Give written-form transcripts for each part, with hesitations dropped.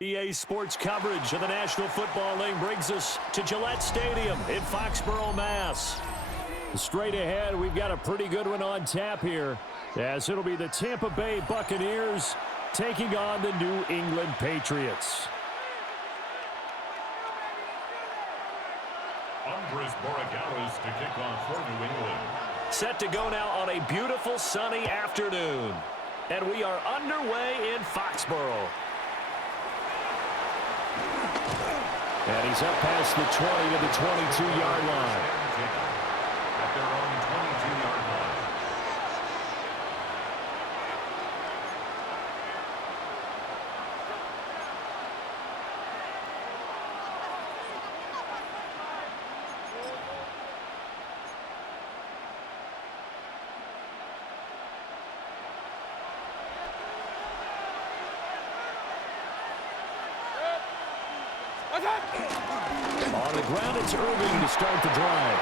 EA Sports coverage of the National Football League brings us to Gillette Stadium in Foxborough, Mass. Straight ahead, we've got a pretty good one on tap here, as it'll be the Tampa Bay Buccaneers taking on the New England Patriots. Andres Borregales to kick off for New England. Set to go now on a beautiful sunny afternoon. And we are underway in Foxborough. And he's up past the 20 to the 22-yard line. At their own 22-yard line. On the ground, it's Irving to start the drive.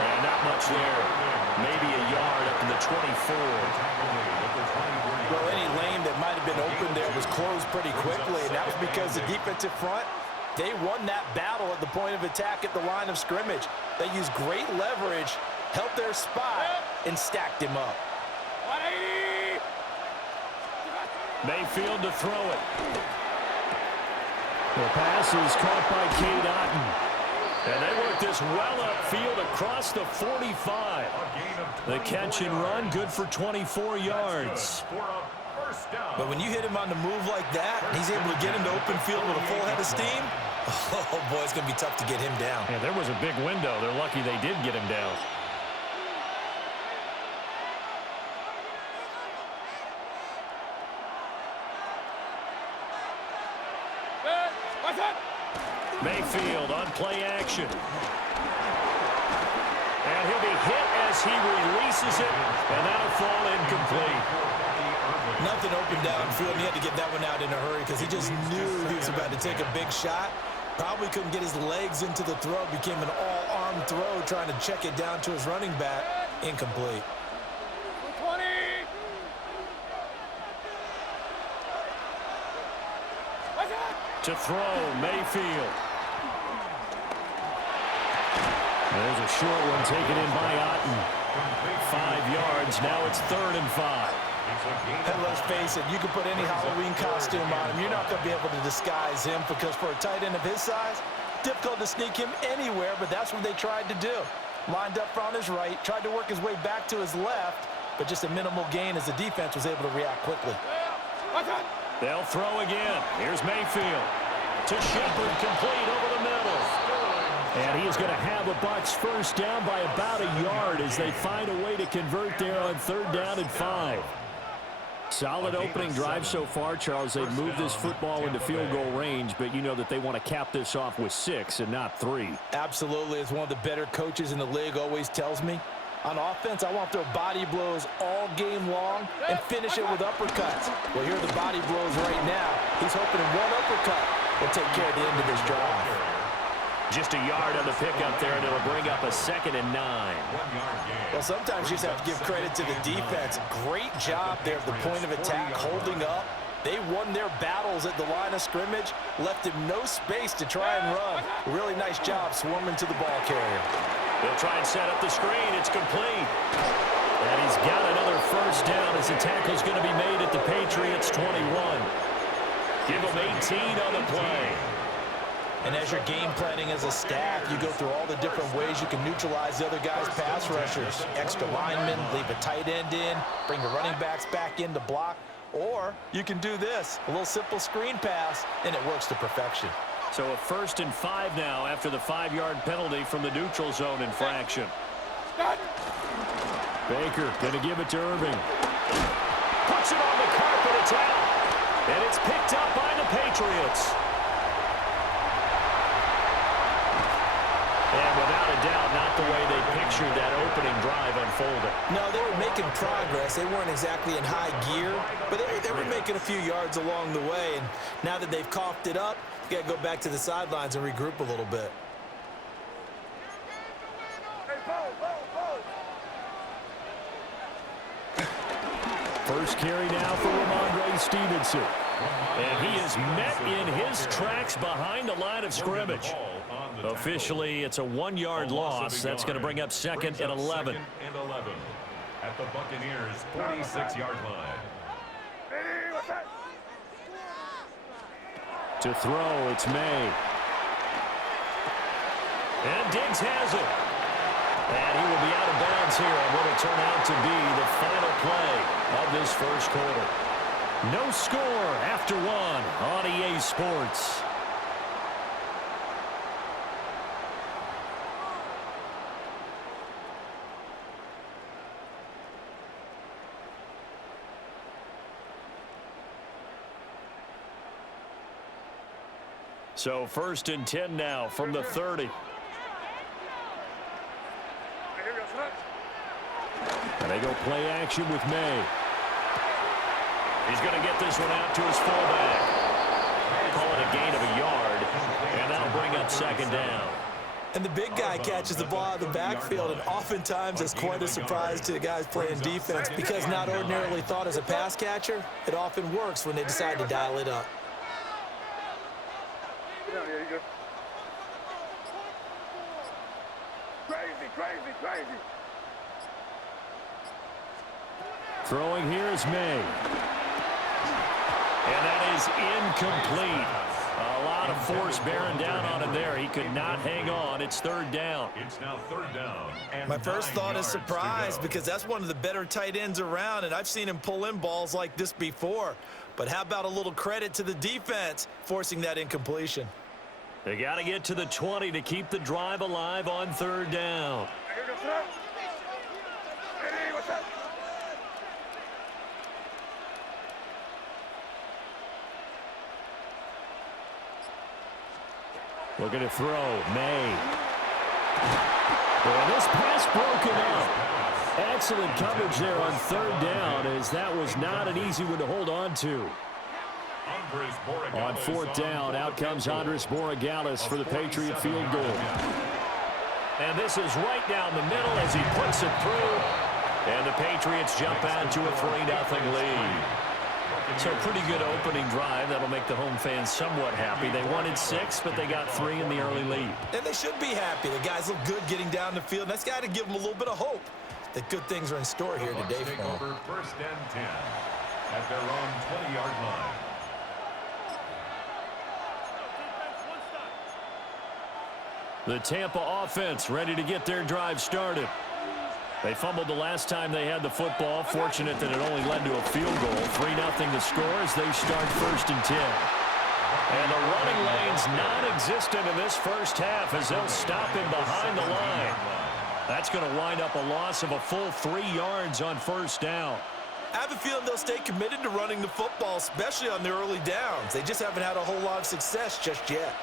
And not much there. Maybe a yard up to the 24. Well, any lane that might have been open there was closed pretty quickly, and that was because the defensive front, they won that battle at the point of attack at the line of scrimmage. They used great leverage, held their spot, and stacked him up. Mayfield to throw it. The pass is caught by Cade Otton. And they work this well upfield across the 45. The catch and run, good for 24 yards. But when you hit him on the move like that, he's able to get into open field with a full head of steam, oh boy, it's going to be tough to get him down. Yeah, there was a big window. They're lucky they did get him down. Mayfield on play action. And he'll be hit as he releases it, and that'll fall incomplete. Nothing open downfield, and he had to get that one out in a hurry because he just knew he was about to take a big shot. Probably couldn't get his legs into the throw. Became an all-arm throw, trying to check it down to his running back. Incomplete. 20. To throw, Mayfield. There's a short one taken in by Otton. 5 yards. Now it's 3rd and 5. And let's face it, you can put any Halloween costume on him. You're not going to be able to disguise him because for a tight end of his size, difficult to sneak him anywhere, but that's what they tried to do. Lined up on his right, tried to work his way back to his left, but just a minimal gain as the defense was able to react quickly. They'll throw again. Here's Mayfield. To Shepard, complete over the middle. And he is going to have a Bucs first down by about a yard as they find a way to convert there on 3rd down and 5. Solid opening drive so far, Charles. They've moved this football into field goal range, but you know that they want to cap this off with 6 and not 3. Absolutely. As one of the better coaches in the league always tells me, on offense, I want to throw body blows all game long and finish it with uppercuts. Well, here are the body blows right now. He's hoping one uppercut will take care of the end of this drive. Just a yard on the pickup there, and it'll bring up a 2nd and 9. Well, sometimes you just have to give credit to the defense. Great job there at the point of attack, holding up. They won their battles at the line of scrimmage, left him no space to try and run. Really nice job swarming to the ball carrier. They'll try and set up the screen. It's complete. And he's got another first down as the tackle's going to be made at the Patriots' 21. Give them 18 on the play. And as you're game planning as a staff, you go through all the different ways you can neutralize the other guy's pass rushers. Extra linemen, leave a tight end in, bring the running backs back in to block. Or you can do this, a little simple screen pass, and it works to perfection. So a 1st and 5 now after the 5-yard penalty from the neutral zone infraction. Baker going to give it to Irving. Puts it on the carpet, it's out. And it's picked up by the Patriots. And without a doubt, not the way they pictured that opening drive unfolding. No, they were making progress. They weren't exactly in high gear, but they were making a few yards along the way. And now that they've coughed it up, you got to go back to the sidelines and regroup a little bit. First carry now for Ramondre Stevenson. And he is met in his tracks behind the line of scrimmage. Officially, it's a 1-yard loss. That's going to bring up second and 11. At the Buccaneers' 46-yard line. To throw, it's May. And Diggs has it. And he will be out of bounds here on what will turn out to be the final play of this first quarter. No score after 1 on EA Sports. So first and 10 now from the 30. And they go play action with May. He's going to get this one out to his fullback. Call it a gain of a yard, and that'll bring up second down. And the big guy catches the ball out of the backfield, and oftentimes it's quite a surprise to the guys playing defense because not ordinarily thought as a pass catcher, it often works when they decide to dial it up. Crazy. Throwing here is May. And that is incomplete. A lot of force bearing down on him there. He could not hang on. It's third down. It's now third down. My first thought is surprise because that's one of the better tight ends around, and I've seen him pull in balls like this before. But how about a little credit to the defense forcing that incompletion? They got to get to the 20 to keep the drive alive on third down. Looking to throw, May. And this pass broken up. Excellent coverage there on third down, as that was not an easy one to hold on to. On fourth down, out comes Andres Borregales for the Patriot field goal. And this is right down the middle as he puts it through. And the Patriots jump out to a 3-0 lead. So pretty good opening drive. That'll make the home fans somewhat happy. They wanted 6, but they got 3 in the early lead. And they should be happy. The guys look good getting down the field. That's got to give them a little bit of hope that good things are in store here today for them. First and 10 at their own 20-yard line. The Tampa offense ready to get their drive started. They fumbled the last time they had the football. Fortunate that it only led to a field goal. 3-0 the score as they start first and 10. And the running lane's non-existent in this first half as they'll stop him behind the line. That's going to wind up a loss of a full 3 yards on first down. I have a feeling they'll stay committed to running the football, especially on the early downs. They just haven't had a whole lot of success just yet.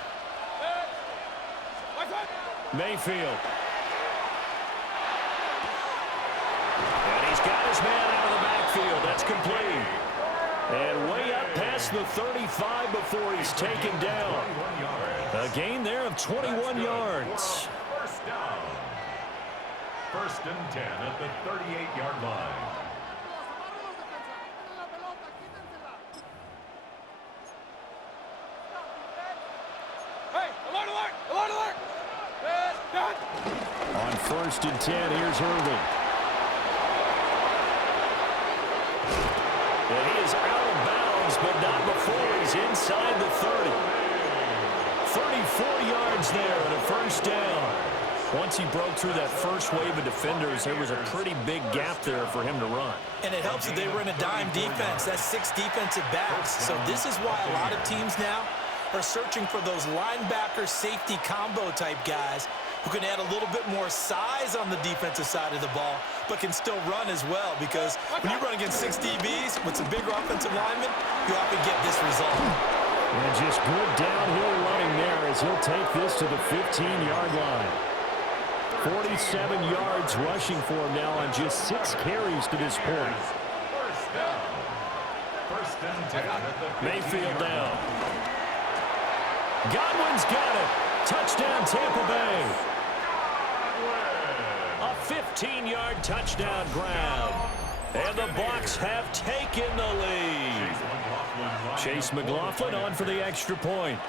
Mayfield. And he's got his man out of the backfield. That's complete. And way up past the 35 before he's taken down. A gain there of 21 yards. First down. First and 10 at the 38-yard line. On first and 10, here's Irving. And he is out of bounds, but not before he's inside the 30. 34 yards there and a first down. Once he broke through that first wave of defenders, there was a pretty big gap there for him to run. And it helps that they were in a dime defense. That's 6 defensive backs. So this is why a lot of teams now are searching for those linebacker safety combo type guys who can add a little bit more size on the defensive side of the ball, but can still run as well, because when you run against 6 DBs with some bigger offensive linemen, you often get this result. And just good downhill running there as he'll take this to the 15-yard line. 47 yards rushing for him now on just 6 carries to this point. First and 10. Mayfield down. Godwin's got it. Touchdown, Tampa Bay. A 15-yard touchdown grab. And the Bucs have taken the lead. Chase McLaughlin on for the extra point.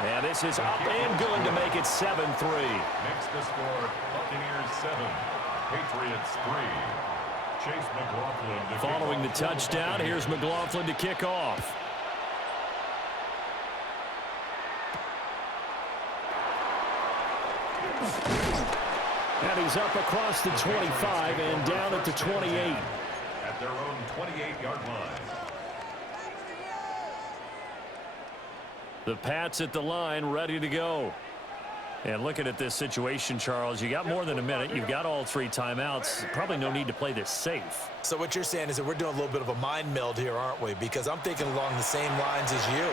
And this is up and good to make it 7-3. Next to score, Buccaneers 7, Patriots 3. Chase McLaughlin to following the touchdown, here's McLaughlin to kick off. And he's up across the 25 and down at the 28. At their own 28-yard line. The Pats at the line, ready to go. And looking at this situation, Charles, you got more than a minute. You've got all 3 timeouts. Probably no need to play this safe. So what you're saying is that we're doing a little bit of a mind meld here, aren't we? Because I'm thinking along the same lines as you.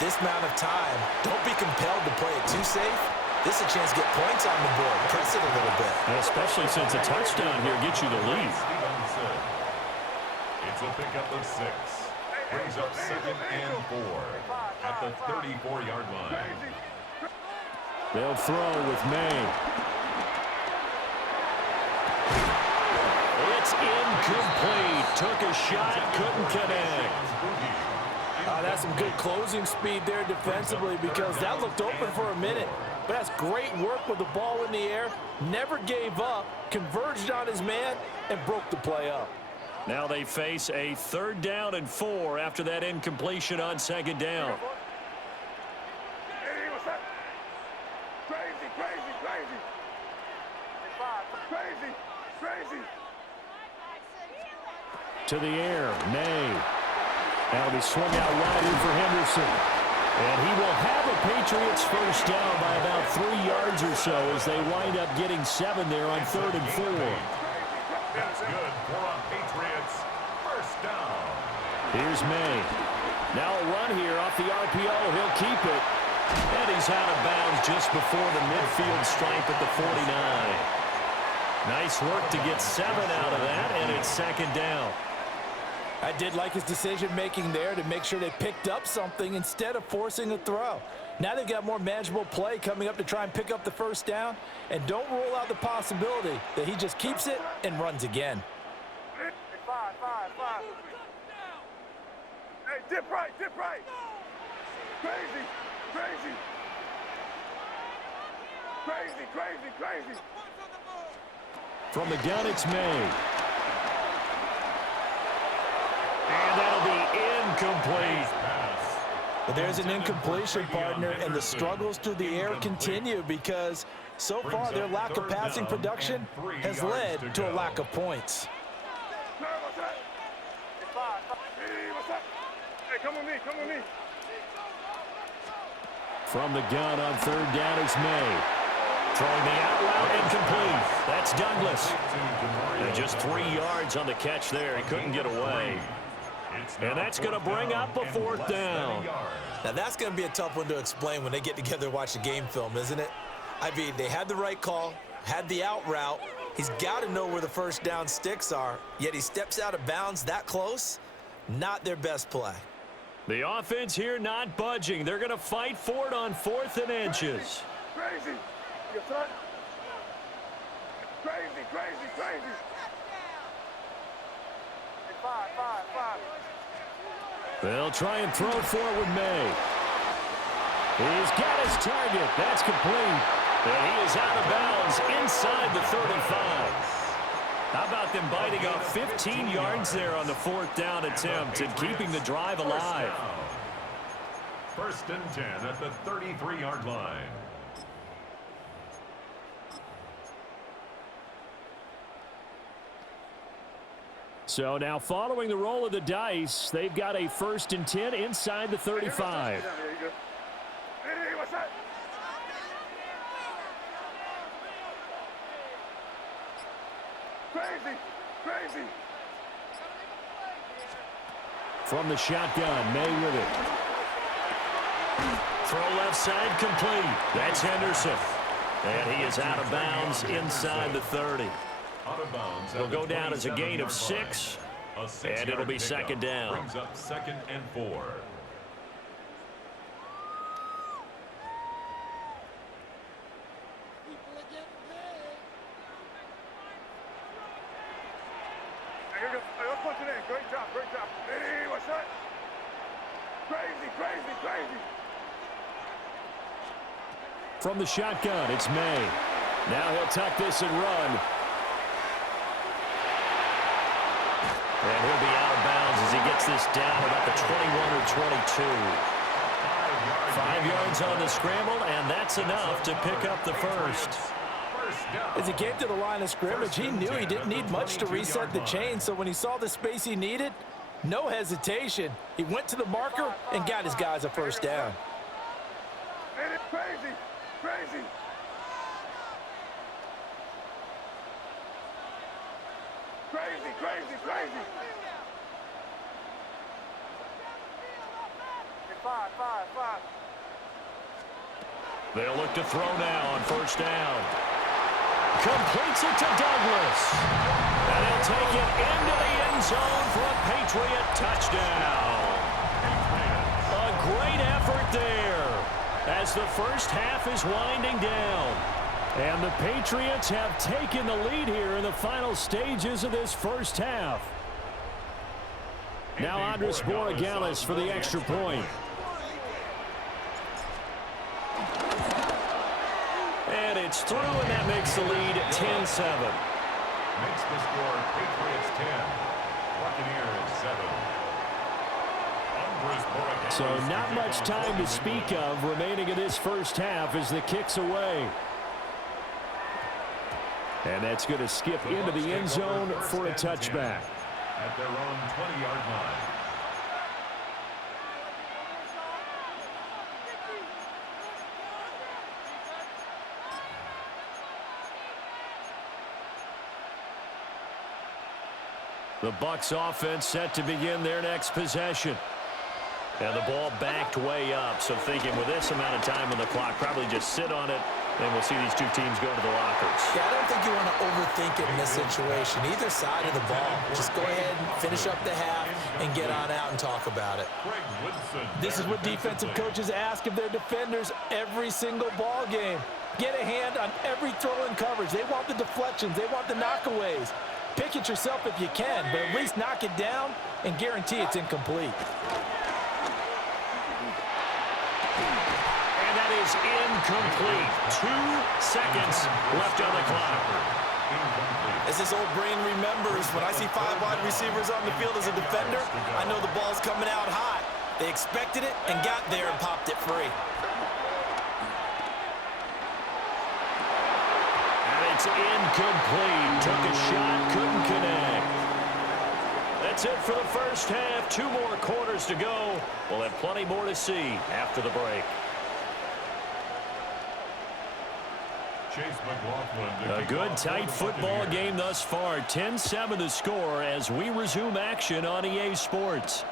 This amount of time, don't be compelled to play it too safe. This is a chance to get points on the board. Press it a little bit. And especially since a touchdown here gets you the lead. It's a pickup of 6. Brings up 2nd and 4 at the 34-yard line. They'll throw with May. It's incomplete. Took a shot, couldn't connect. That's some good closing speed there defensively because that looked open for a minute. But that's great work with the ball in the air. Never gave up, converged on his man, and broke the play up. Now they face a 3rd down and 4 after that incompletion on 2nd down. Hey, what's up? Crazy, crazy, crazy. Crazy, crazy. To the air, May. That'll be swung out wide for Henderson. And he will have a Patriots first down by about 3 yards or so as they wind up getting 7 there on 3rd and 4. That's good for a Patriots first down. Here's May. Now a run here off the RPO. He'll keep it. And he's out of bounds just before the midfield stripe at the 49. Nice work to get 7 out of that, and it's 2nd down. I did like his decision-making there to make sure they picked up something instead of forcing a throw. Now they've got more manageable play coming up to try and pick up the first down, and don't rule out the possibility that he just keeps it and runs again. Five. Hey, dip right. Crazy, crazy. Crazy. From the gun, it's May. And that'll be incomplete. But there's an incompletion, partner, and the struggles through the air continue because so far their lack of passing production has led to a lack of points. What's up? Hey, what's up? Hey, come with me. From the gun on 3rd down is May. Throwing the out route incomplete. That's Douglas. And just 3 yards on the catch there. He couldn't get away. And that's going to bring up a 4th down. Now that's going to be a tough one to explain when they get together and watch the game film, isn't it? I mean, they had the right call, had the out route. He's got to know where the first down sticks are, yet he steps out of bounds that close. Not their best play. The offense here not budging. They're going to fight for it on 4th and inches. Crazy. Your son. Crazy. Five. They'll try and throw for it with May. He's got his target. That's complete. And he is out of bounds inside the 35. How about them biting off 15 yards there on the 4th down attempt and keeping the drive alive? First and 10 at the 33-yard line. So now following the roll of the dice, they've got a 1st and 10 inside the 35. There you go. Hey, what's up? Crazy. From the shotgun, May with it. Throw left side complete. That's Henderson. And he is out of bounds inside the 30. It'll go down as a gain of 6, and it'll be 2nd down. Brings up 2nd and 4. punching in. Great job, great job. Hey, what's that? Crazy, crazy, crazy. From the shotgun, it's May. Now he'll tuck this and run. And he'll be out of bounds as he gets this down about the 21 or 22. 5 yards on the scramble, and that's enough to pick up the first. As he came to the line of scrimmage, he knew he didn't need much to reset the chain, so when he saw the space he needed, no hesitation. He went to the marker and got his guys a first down. And it's crazy, crazy. Crazy, crazy, crazy. Five. They'll look to throw now on first down. Completes it to Douglas. And he'll take it into the end zone for a Patriot touchdown. A great effort there as the first half is winding down. And the Patriots have taken the lead here in the final stages of this first half. Now Andres Borregales for the extra point. And it's through, and that makes the lead 10-7. Makes the score Patriots 10, Buccaneers 7. So not much time to speak of remaining in this first half as the kick's away. And that's going to skip into the end zone for a touchback. At their own 20-yard line. The Bucs offense set to begin their next possession. And the ball backed way up. So thinking with this amount of time on the clock, probably just sit on it, and we'll see these two teams go to the lockers. Yeah, I don't think you want to overthink it in this situation. Either side of the ball. Just go ahead and finish up the half and get on out and talk about it. This is what defensive coaches ask of their defenders every single ball game. Get a hand on every throw in coverage. They want the deflections. They want the knockaways. Pick it yourself if you can, but at least knock it down and guarantee it's incomplete. And that is incomplete. 2 seconds left on the clock. As this old brain remembers, when I see 5 wide receivers on the field as a defender, I know the ball's coming out hot. They expected it and got there and popped it free. It's incomplete. Took a shot, couldn't connect. That's it for the first half. 2 more quarters to go. We'll have plenty more to see after the break. A good, tight football game thus far. 10-7 the score as we resume action on EA Sports.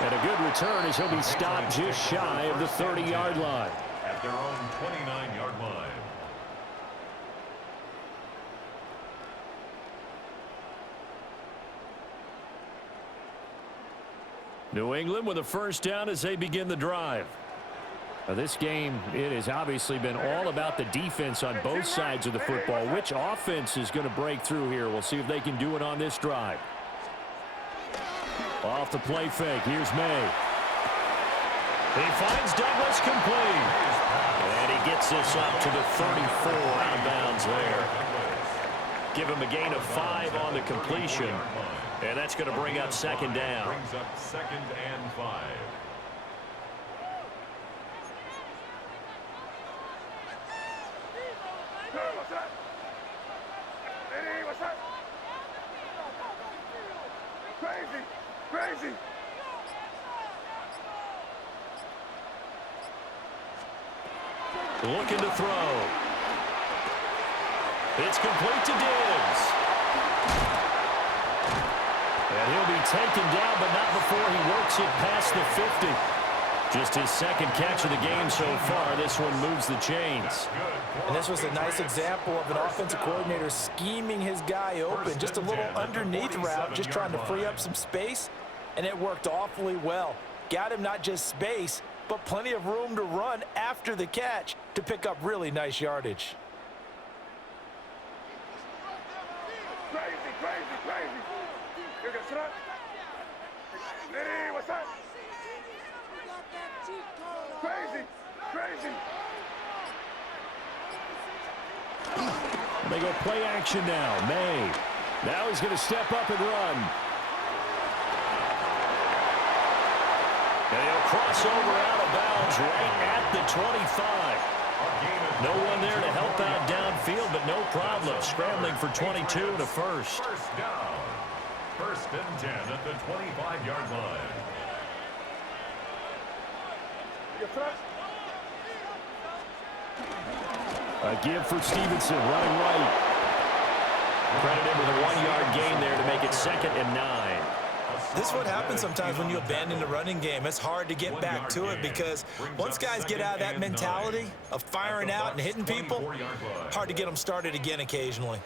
And a good return as he'll be stopped just shy of the 30-yard line. At their own 29-yard line. New England with a first down as they begin the drive. Now this game, it has obviously been all about the defense on both sides of the football. Which offense is going to break through here? We'll see if they can do it on this drive. Off the play fake. Here's May. He finds Douglas complete. And he gets this up to the 34 out of bounds there. Give him a gain of 5 on the completion. And that's going to bring up second down. Brings up 2nd and 5. What's that? Hey, what's that? Crazy, crazy. Looking to throw. It's complete to Diggs. And he'll be taken down, but not before he works it past the 50. Just his second catch of the game so far. This one moves the chains. And this was a nice example of an offensive coordinator scheming his guy open. Just a little underneath route, just trying to free up some space, and it worked awfully well. Got him not just space, but plenty of room to run after the catch to pick up really nice yardage. crazy, crazy. You got shot. Hey, what's that? Crazy, crazy. They go play action now. May. Now he's going to step up and run. And he'll cross over out of bounds right at the 25. No one there to help out downfield, but no problem. Scrambling for 22 and a first. First down. First and 10 at the 25-yard line. You got shot. A give for Stevenson, running right. Credit him with a 1-yard gain there to make it 2nd and 9. This is what happens sometimes when you abandon the running game. It's hard to get back to it because once guys get out of that mentality of firing out and hitting people, hard to get them started again occasionally.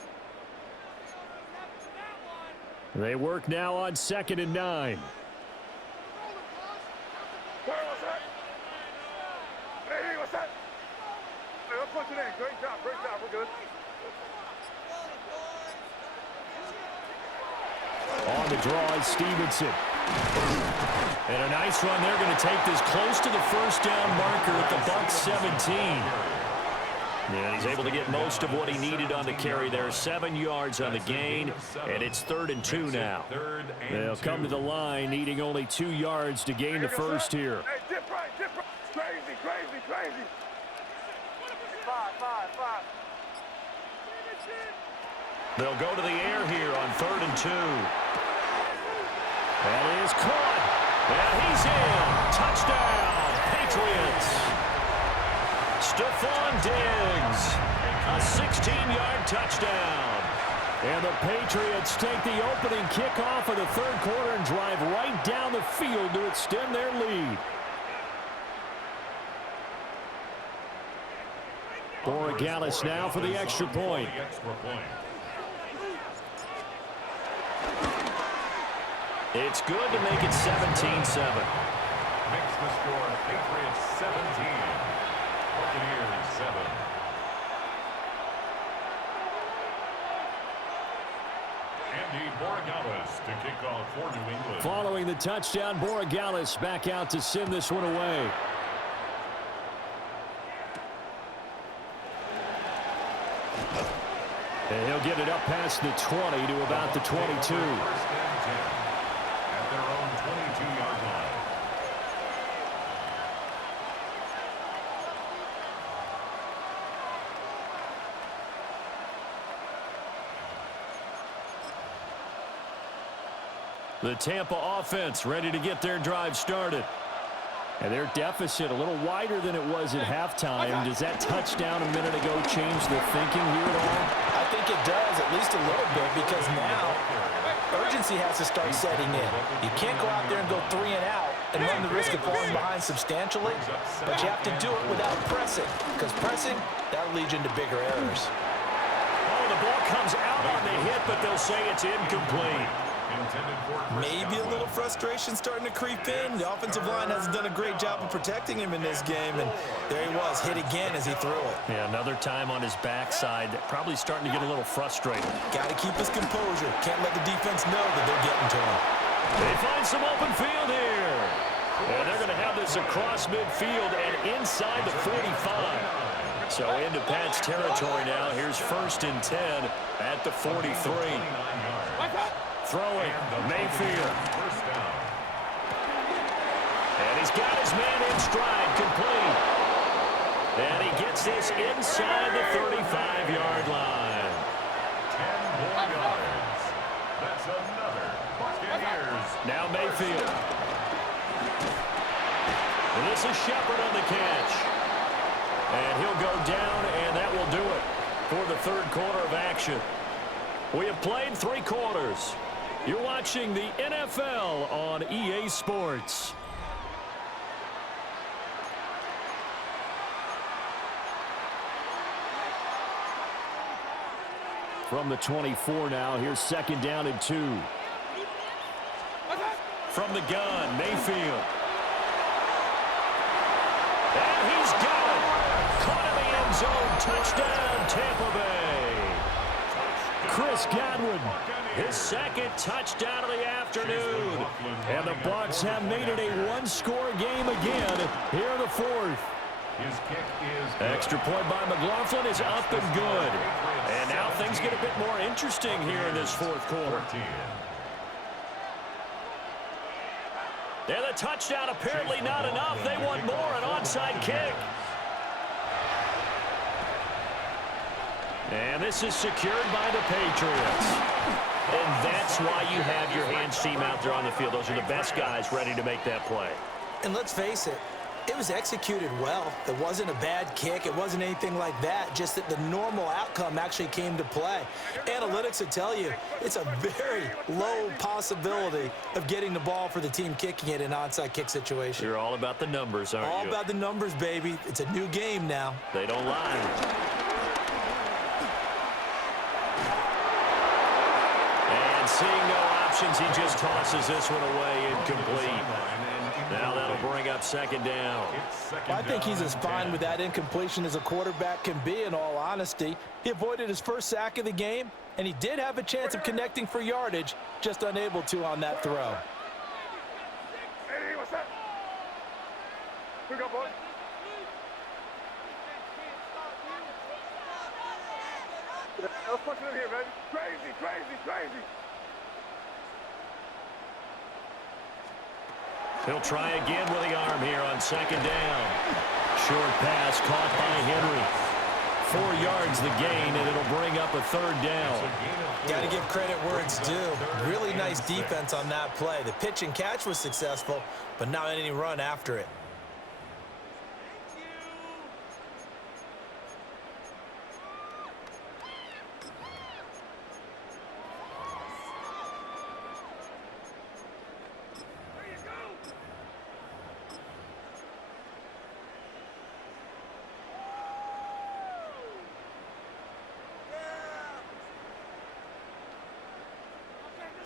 They work now on 2nd and 9. What's that? Hey, what's that? Hey, let's punch it in. Great job, we're good. On the draw is Stevenson. And a nice run. They're going to take this close to the first down marker at the Bucs 17. And he's able to get most of what he needed on the carry there. 7 yards on the gain, and it's 3rd and 2 now. They'll come to the line, needing only 2 yards to gain the first here. Hey, dip right. Crazy, crazy, crazy. Five. They'll go to the air here on 3rd and 2. That is caught. And he's in. Touchdown, Patriots. Stephon Diggs. A 16-yard touchdown. And the Patriots take the opening kickoff of the 3rd quarter and drive right down the field to extend their lead. Borregales now for the extra point. It's good to make it 17-7. Makes the score Patriots 17. Buccaneers 7. Andy Borregales to kick off for New England. Following the touchdown, Borregales back out to send this one away. And he'll get it up past the 20 to about the 22. First and 10 at their own 22-yard line. The Tampa offense ready to get their drive started. And their deficit a little wider than it was at halftime. Does that touchdown a minute ago change the thinking here at all? I think it does, at least a little bit, because now urgency has to start setting in. You can't go out there and go 3 and out and run the risk of falling behind substantially, but you have to do it without pressing, because pressing, that'll lead you into bigger errors. Oh, the ball comes out on the hit, but they'll say it's incomplete. Maybe a little frustration starting to creep in. The offensive line hasn't done a great job of protecting him in this game, and there he was, hit again as he threw it. Yeah, another time on his backside, probably starting to get a little frustrated. Got to keep his composure. Can't let the defense know that they're getting to him. They find some open field here. And they're going to have this across midfield and inside the 45. So into Pat's territory now. Here's 1st and 10 at the 43. Throwing, Mayfield. And he's got his man in stride, complete. And he gets this inside the 35-yard line. 10 more yards. That's another Buccaneers. Now Mayfield. And this is Shepard on the catch. And he'll go down, and that will do it for the 3rd quarter of action. We have played 3 quarters. You're watching the NFL on EA Sports. From the 24 now, here's 2nd down and 2. From the gun, Mayfield. And he's got it. Caught in the end zone. Touchdown, Tampa Bay. Chris Godwin. His second touchdown of the afternoon. And the Bucs have made it a one-score game again here in the fourth. His kick is good. Extra point by McLaughlin is up and good. And now things get a bit more interesting here in this fourth quarter. And the touchdown apparently not enough. They want more, an onside kick. And this is secured by the Patriots. And that's why you have your hands team out there on the field. Those are the best guys ready to make that play. And let's face it, it was executed well. It wasn't a bad kick. It wasn't anything like that. Just that the normal outcome actually came to play. Analytics will tell you it's a very low possibility of getting the ball for the team kicking it in an onside kick situation. You're all about the numbers, aren't you? All about the numbers, baby. It's a new game now. They don't lie. And seeing no options, he just tosses this one away incomplete. Now that'll bring up second down. I think he's as fine with that incompletion as a quarterback can be, in all honesty. He avoided his first sack of the game, and he did have a chance of connecting for yardage, just unable to on that throw. Hey, what's up? We go, boys. Let's punch it in here, baby. Crazy, crazy, crazy. He'll try again with the arm here on second down. Short pass caught by Henry. 4 yards the gain, and it'll bring up a third down. Got to give credit where it's due. Really nice defense on that play. The pitch and catch was successful, but not any run after it.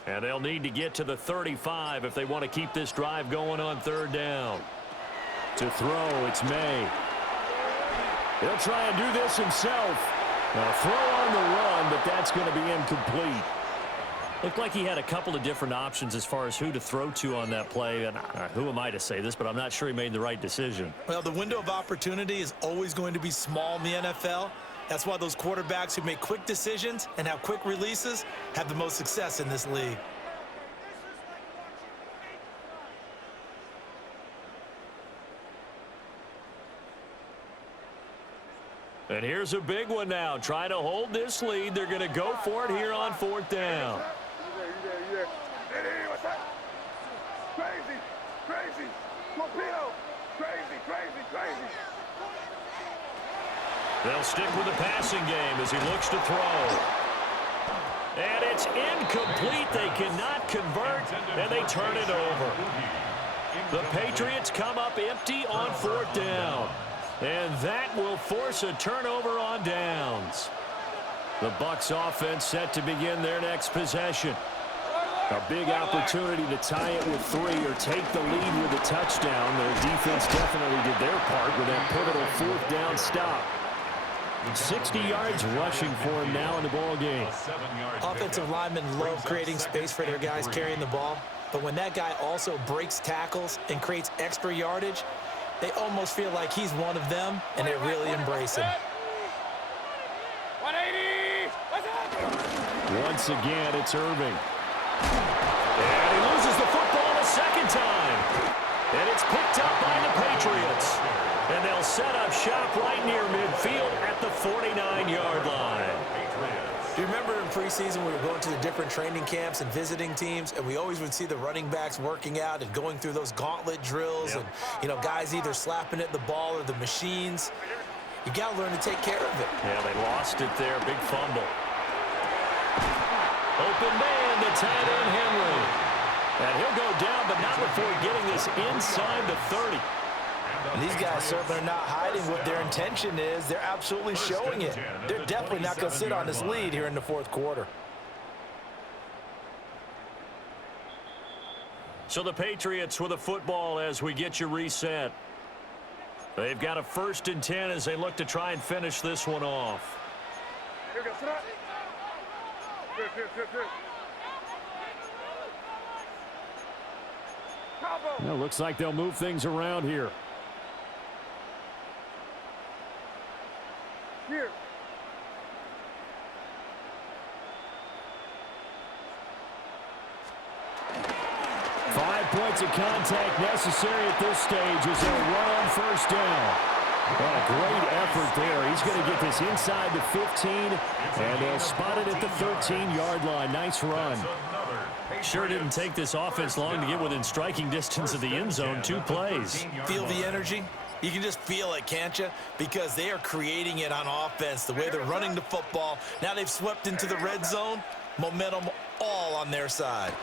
And they'll need to get to the 35 if they want to keep this drive going on third down. To throw, it's May. He'll try and do this himself. A throw on the run, but that's going to be incomplete. Looked like he had a couple of different options as far as who to throw to on that play. And who am I to say this, but I'm not sure he made the right decision. Well, the window of opportunity is always going to be small in the NFL. That's why those quarterbacks who make quick decisions and have quick releases have the most success in this league. And here's a big one now. Trying to hold this lead. They're going to go for it here on fourth down. You there. Hey, what's up? Crazy, crazy. Torpedo. Crazy, crazy, crazy. They'll stick with the passing game as he looks to throw. And it's incomplete. They cannot convert, and they turn it over. The Patriots come up empty on fourth down. And that will force a turnover on downs. The Bucs offense set to begin their next possession. A big opportunity to tie it with 3 or take the lead with a touchdown. Their defense definitely did their part with that pivotal fourth down stop. 60 yards rushing for him now in the ball game. Offensive linemen love creating space for their guys carrying the ball. But when that guy also breaks tackles and creates extra yardage, they almost feel like he's one of them, and they really embrace him. 180. What's up? Once again, it's Irving. And he loses the football a second time. And it's picked up by the Patriots. And they'll set up shop right near midfield at the 49-yard line. Do you remember in preseason we were going to the different training camps and visiting teams, and we always would see the running backs working out and going through those gauntlet drills, and, you know, guys either slapping at the ball or the machines. You got to learn to take care of it. Yeah, they lost it there. Big fumble. Open man to tight end Henry. And he'll go down, but not before getting this inside the 30. And these guys certainly are not hiding what their intention is. They're absolutely showing it. They're definitely not going to sit on this lead here in the fourth quarter. So the Patriots with a football as we get you reset. They've got a 1st and 10 as they look to try and finish this one off. Here we go. Sit up. Good. Combo. Well, looks like they'll move things around here. Here. Five points of contact necessary at this stage as they'll run on first down. Well, a great effort there. He's going to get this inside the 15, and they'll spot it at the 13-yard line. Nice run. Sure didn't take this offense long to get within striking distance of the end zone. 2 plays. Feel the energy? You can just feel it, can't you? Because they are creating it on offense, the way they're running the football. Now they've swept into the red zone. Momentum all on their side.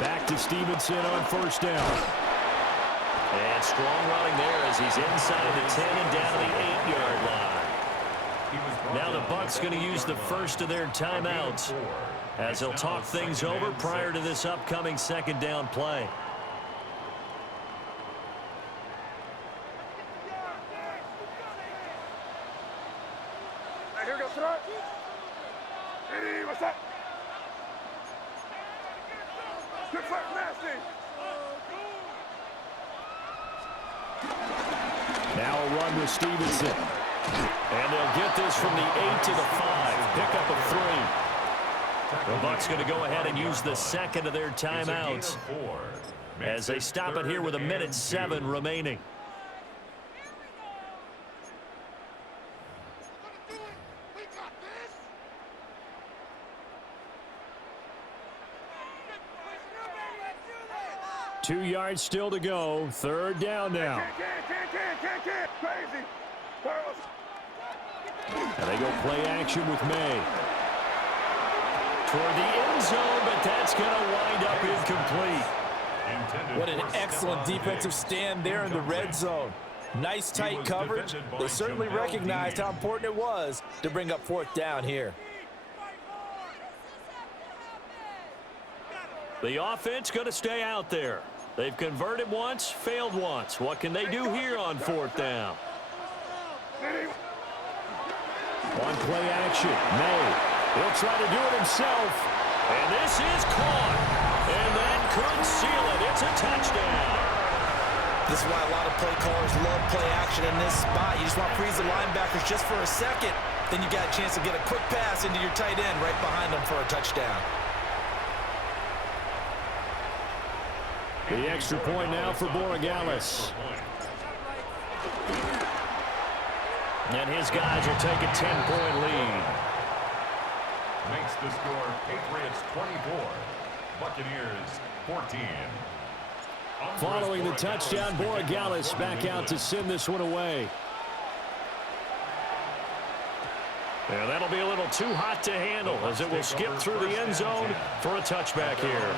Back to Stevenson on first down. And strong running there as he's inside the 10 and down to the 8-yard line. Now the Bucs going to use the first of their timeouts as they'll talk things over prior to this upcoming second down play. Here goes front. Hey, what's that? Good fire, nasty. Now a run with Stevenson. And they'll get this from the 8 to the 5. Pick up a 3. The Bucs going to go ahead and use the second of their timeouts as they stop it here with 1:07 remaining. Two yards still to go. Third down now. Can't. Crazy. And they go play action with May. Toward the end zone, but that's going to wind up incomplete. What an excellent defensive stand there in the red zone. Nice tight coverage. They certainly recognized how important it was to bring up fourth down here. The offense going to stay out there. They've converted once, failed once. What can they do here on fourth down? On play action, May. He'll try to do it himself. And this is caught. And that could seal it. It's a touchdown. This is why a lot of play callers love play action in this spot. You just want to freeze the linebackers just for a second. Then you got a chance to get a quick pass into your tight end right behind them for a touchdown. The extra point now for Borregales. And his guys will take a 10-point lead. Makes the score Patriots 24, Buccaneers 14. Following the touchdown, Borregales back out to send this one away. Yeah, that'll be a little too hot to handle as it will skip through the end zone for a touchback here.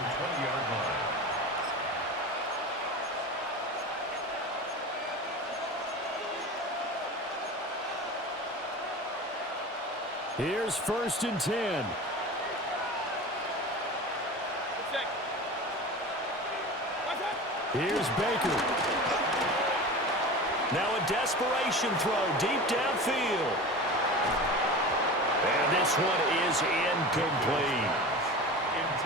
Here's 1st and 10. Here's Baker. Now a desperation throw deep downfield. And this one is incomplete.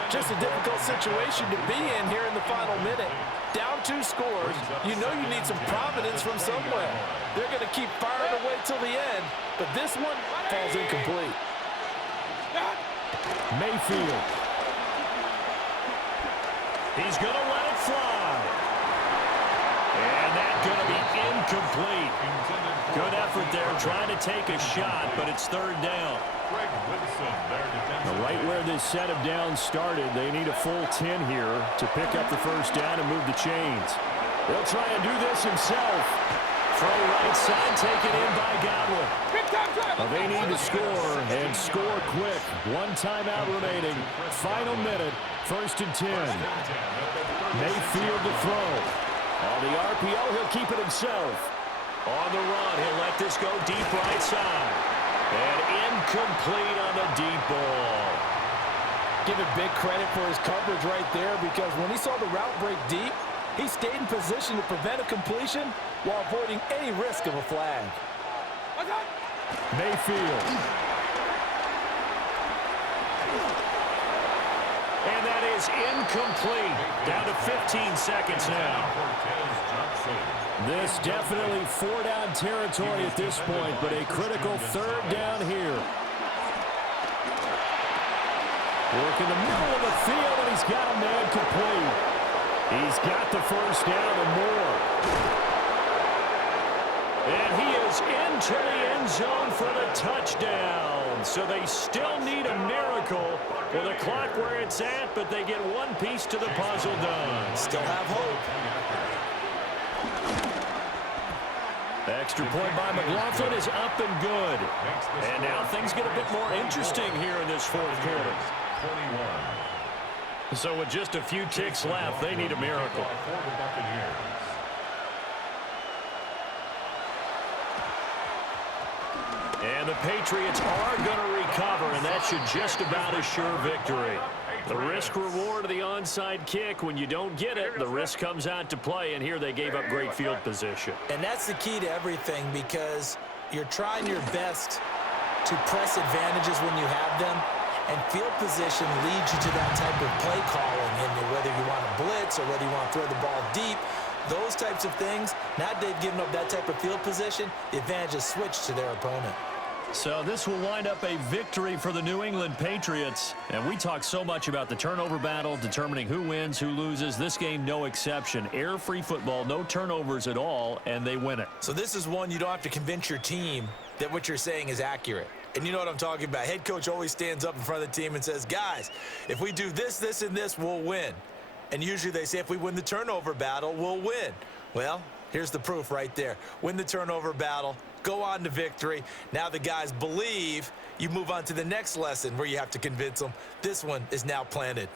Just a difficult situation to be in here in the final minute. Down 2 scores. You know you need some providence from somewhere. They're going to keep firing away till the end, but this one falls incomplete. Mayfield. He's going to let it fly. And that's going to be incomplete. Good effort there trying to take a shot, but it's 3rd down. Right where this set of downs started, they need a full 10 here to pick up the first down and move the chains. They'll try and do this himself. Throw right side taken in by Godwin. Well, they need to score and score quick. 1 timeout remaining. Final minute. 1st and 10. Mayfield to throw. On the RPO, he'll keep it himself. On the run, he'll let this go deep right side. And incomplete on the deep ball. Give it big credit for his coverage right there, because when he saw the route break deep, he stayed in position to prevent a completion while avoiding any risk of a flag. Mayfield. is incomplete. Down to 15 seconds now. This definitely four-down territory at this point, but a critical third down here. Work in the middle of the field, and he's got a man complete. He's got the first down and more. And he is into the end zone for the touchdown. So they still need a miracle with the clock where it's at, but they get one piece to the puzzle done. Still have hope. Extra point by McLaughlin is up and good. And now things get a bit more interesting here in this fourth quarter. So with just a few ticks left, they need a miracle. And the Patriots are going to recover, and that should just about assure victory. The risk-reward of the onside kick, when you don't get it, the risk comes out to play, and here they gave up great field position. And that's the key to everything, because you're trying your best to press advantages when you have them, and field position leads you to that type of play calling, and whether you want to blitz or whether you want to throw the ball deep, those types of things. Now they've given up that type of field position, the advantage is switched to their opponent. So this will wind up a victory for the New England Patriots. And we talk so much about the turnover battle, determining who wins, who loses. This game, no exception. Error-free football, no turnovers at all, and they win it. So this is one you don't have to convince your team that what you're saying is accurate. And you know what I'm talking about. Head coach always stands up in front of the team and says, guys, if we do this, this, and this, we'll win. And usually they say if we win the turnover battle, we'll win. Well, here's the proof right there. Win the turnover battle. Go on to victory. Now the guys believe. You move on to the next lesson where you have to convince them. This one is now planted.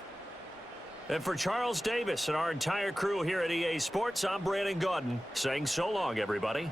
And for Charles Davis and our entire crew here at EA Sports, I'm Brandon Gaudin saying so long, everybody.